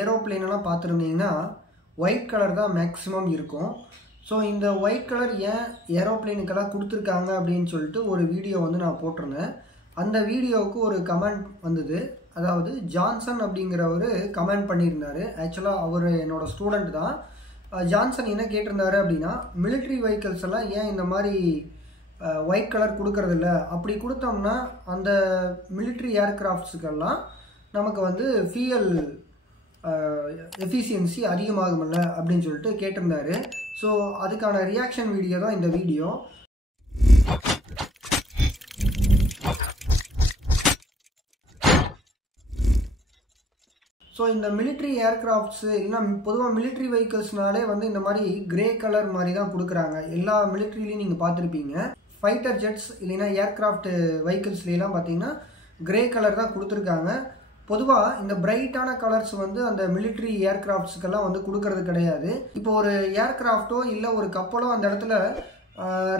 Aeroplane எல்லாம் பார்த்துருந்தீங்கன்னா white colour தான் மேக்ஸிமம் இருக்கும். ஸோ இந்த ஒயிட் கலர் ஏன் ஏரோப்ளேனுக்கெல்லாம் கொடுத்துருக்காங்க அப்படின்னு சொல்லிட்டு ஒரு வீடியோ வந்து நான் போட்டிருந்தேன். அந்த வீடியோவுக்கு ஒரு கமெண்ட் வந்தது. அதாவது ஜான்சன் அப்படிங்கிறவர் கமெண்ட் பண்ணியிருந்தார். ஆக்சுவலாக அவர் என்னோடய ஸ்டூடெண்ட் தான். ஜான்சன் என்ன கேட்டிருந்தாரு அப்படின்னா, மிலிட்ரி வெஹிக்கிள்ஸ் எல்லாம் ஏன் இந்த மாதிரி ஒயிட் கலர் கொடுக்கறதில்ல, அப்படி கொடுத்தோம்னா அந்த மிலிட்ரி ஏர்கிராஃப்ட்ஸுக்கெல்லாம் நமக்கு வந்து ஃபியூயல் எஃபிஷியன்சி அதிகமாகும்ல அப்படின்னு சொல்லிட்டு கேட்டிருந்தாரு. ஸோ அதுக்கான ரியாக்ஷன் வீடியோ தான் இந்த வீடியோ. ஸோ இந்த மிலிட்ரி ஏர்கிராஃப்ட்ஸு இல்லைன்னா பொதுவாக மிலிட்ரி வெஹிக்கிள்ஸ்னாலே வந்து இந்த மாதிரி கிரே கலர் மாதிரி தான் கொடுக்குறாங்க. எல்லா மிலிட்ரிலையும் நீங்கள் பார்த்துருப்பீங்க. ஃபைட்டர் ஜெட்ஸ் இல்லைன்னா ஏர்கிராஃப்ட் வெஹிக்கிள்ஸ்லாம் பார்த்தீங்கன்னா கிரே கலர் தான் கொடுத்துருக்காங்க. பொதுவாக இந்த பிரைட்டான கலர்ஸ் வந்து அந்த மிலிட்ரி ஏர்கிராஃப்ட்ஸுக்கெல்லாம் வந்து கொடுக்கறது கிடையாது. இப்போ ஒரு ஏர்கிராஃப்டோ இல்லை ஒரு கப்பலோ அந்த இடத்துல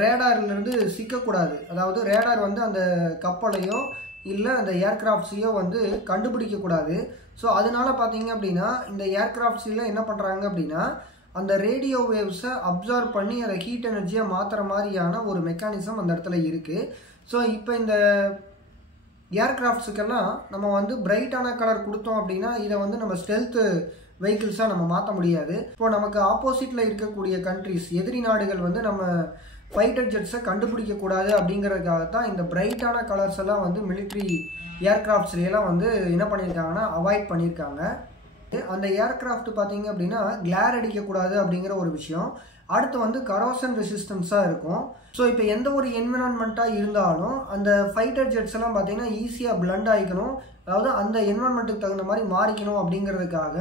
ரேடார்லேருந்து சிக்கக்கூடாது. அதாவது ரேடார் வந்து அந்த கப்பலையோ இல்லை அந்த ஏர்கிராஃப்ட்ஸையோ வந்து கண்டுபிடிக்கக்கூடாது. ஸோ அதனால பார்த்தீங்க அப்படின்னா இந்த ஏர்கிராஃப்ட்ஸில் என்ன பண்ணுறாங்க அப்படின்னா அந்த ரேடியோ வேவ்ஸை அப்சர்வ் பண்ணி அதை ஹீட் எனர்ஜியாக மாற்றுற மாதிரியான ஒரு மெக்கானிசம் அந்த இடத்துல இருக்குது. ஸோ இப்போ இந்த ஏர்கிராஃப்ட்ஸுக்கெல்லாம் நம்ம வந்து பிரைட்டான கலர் கொடுத்தோம் அப்படின்னா இதை வந்து நம்ம ஸ்டெல்த் வெஹிக்கிள்ஸாக நம்ம மாற்ற முடியாது. இப்போ நமக்கு ஆப்போசிட்டில் இருக்கக்கூடிய கண்ட்ரிஸ், எதிரி நாடுகள் வந்து நம்ம ஃபைட்டர் ஜெட்ஸை கண்டுபிடிக்கக்கூடாது அப்படிங்கிறதுக்காகத்தான் இந்த பிரைட்டான கலர்ஸ் எல்லாம் வந்து மிலிட்ரி ஏர்கிராஃப்ட்ஸ்லாம் வந்து என்ன பண்ணியிருக்காங்கன்னா அவாய்ட் பண்ணியிருக்காங்க. அந்த ஏர்கிராஃப்ட் பார்த்தீங்க அப்படின்னா கிளேர் அடிக்கக்கூடாது அப்படிங்கிற ஒரு விஷயம். அடுத்து வந்து கரோஷன் ரெசிஸ்டன்ஸாக இருக்கும். ஸோ இப்போ எந்த ஒரு என்விரான்மெண்ட்டாக இருந்தாலும் அந்த ஃபைட்டர் ஜெட்ஸ் எல்லாம் பார்த்தீங்கன்னா ஈஸியாக பிளண்ட் ஆகிக்கணும், அதாவது அந்த என்விரான்மெண்ட்டுக்கு தகுந்த மாதிரி மாறிக்கணும் அப்படிங்கிறதுக்காக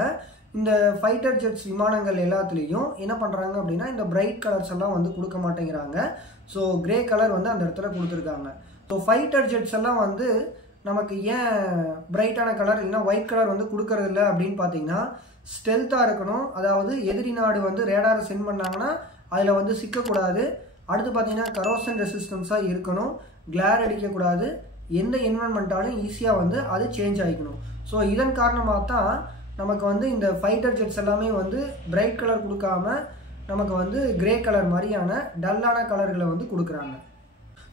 இந்த ஃபைட்டர் ஜெட்ஸ் விமானங்கள் எல்லாத்துலேயும் என்ன பண்ணுறாங்க அப்படின்னா இந்த பிரைட் கலர்ஸ் எல்லாம் வந்து கொடுக்க மாட்டேங்கிறாங்க. ஸோ கிரே கலர் வந்து அந்த இடத்துல கொடுத்துருக்காங்க. ஸோ ஃபைட்டர் ஜெட்ஸ் எல்லாம் வந்து நமக்கு ஏன் பிரைட்டான கலர் இல்லைன்னா ஒயிட் கலர் வந்து கொடுக்கறது இல்லை அப்படின்னு பார்த்தீங்கன்னா ஸ்டெல்த்தாக இருக்கணும். அதாவது எதிரி நாடு வந்து ரேடாரை சென்ட் பண்ணாங்கன்னா அதில் வந்து சிக்கக்கூடாது. அடுத்து பார்த்தீங்கன்னா கரோஷன் ரெசிஸ்டன்ஸாக இருக்கணும், கிளேர் அடிக்கக்கூடாது, எந்த என்விரான்மெண்ட்டாலும் ஈஸியாக வந்து அது சேஞ்ச் ஆகிக்கணும். ஸோ இதன் காரணமாக தான் நமக்கு வந்து இந்த ஃபைட்டர் ஜெட்ஸ் எல்லாமே வந்து பிரைட் கலர் கொடுக்காம நமக்கு வந்து கிரே கலர் மாதிரியான டல்லான கலர்களை வந்து கொடுக்குறாங்க.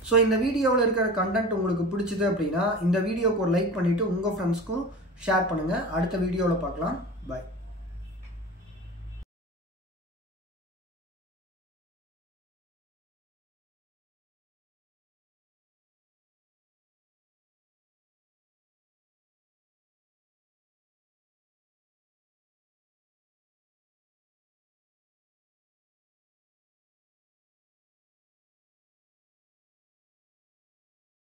ஸோ இந்த வீடியோவில் இருக்கிற கண்டென்ட் உங்களுக்கு பிடிச்சிது அப்படின்னா இந்த வீடியோக்கு ஒரு லைக் பண்ணிவிட்டு உங்கள் ஃப்ரெண்ட்ஸ்க்கும் ஷேர் பண்ணுங்கள். அடுத்த வீடியோவில் பார்க்கலாம். பாய்.